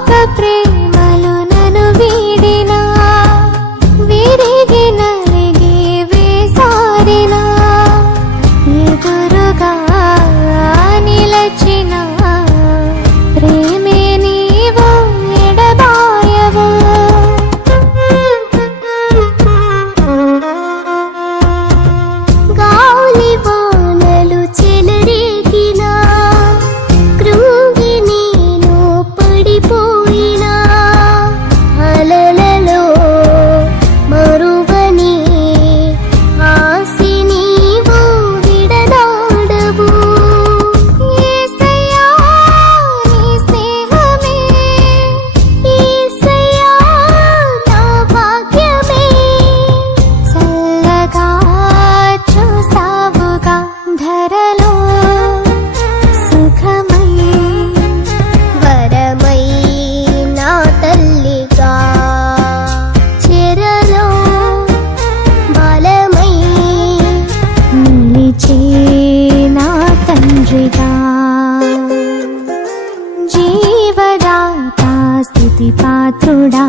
పాత ప్రేమలు నన్ను వీడినా విరిగి నలిగి వేసారినా. 一步。స్తుతిపాత్రుడా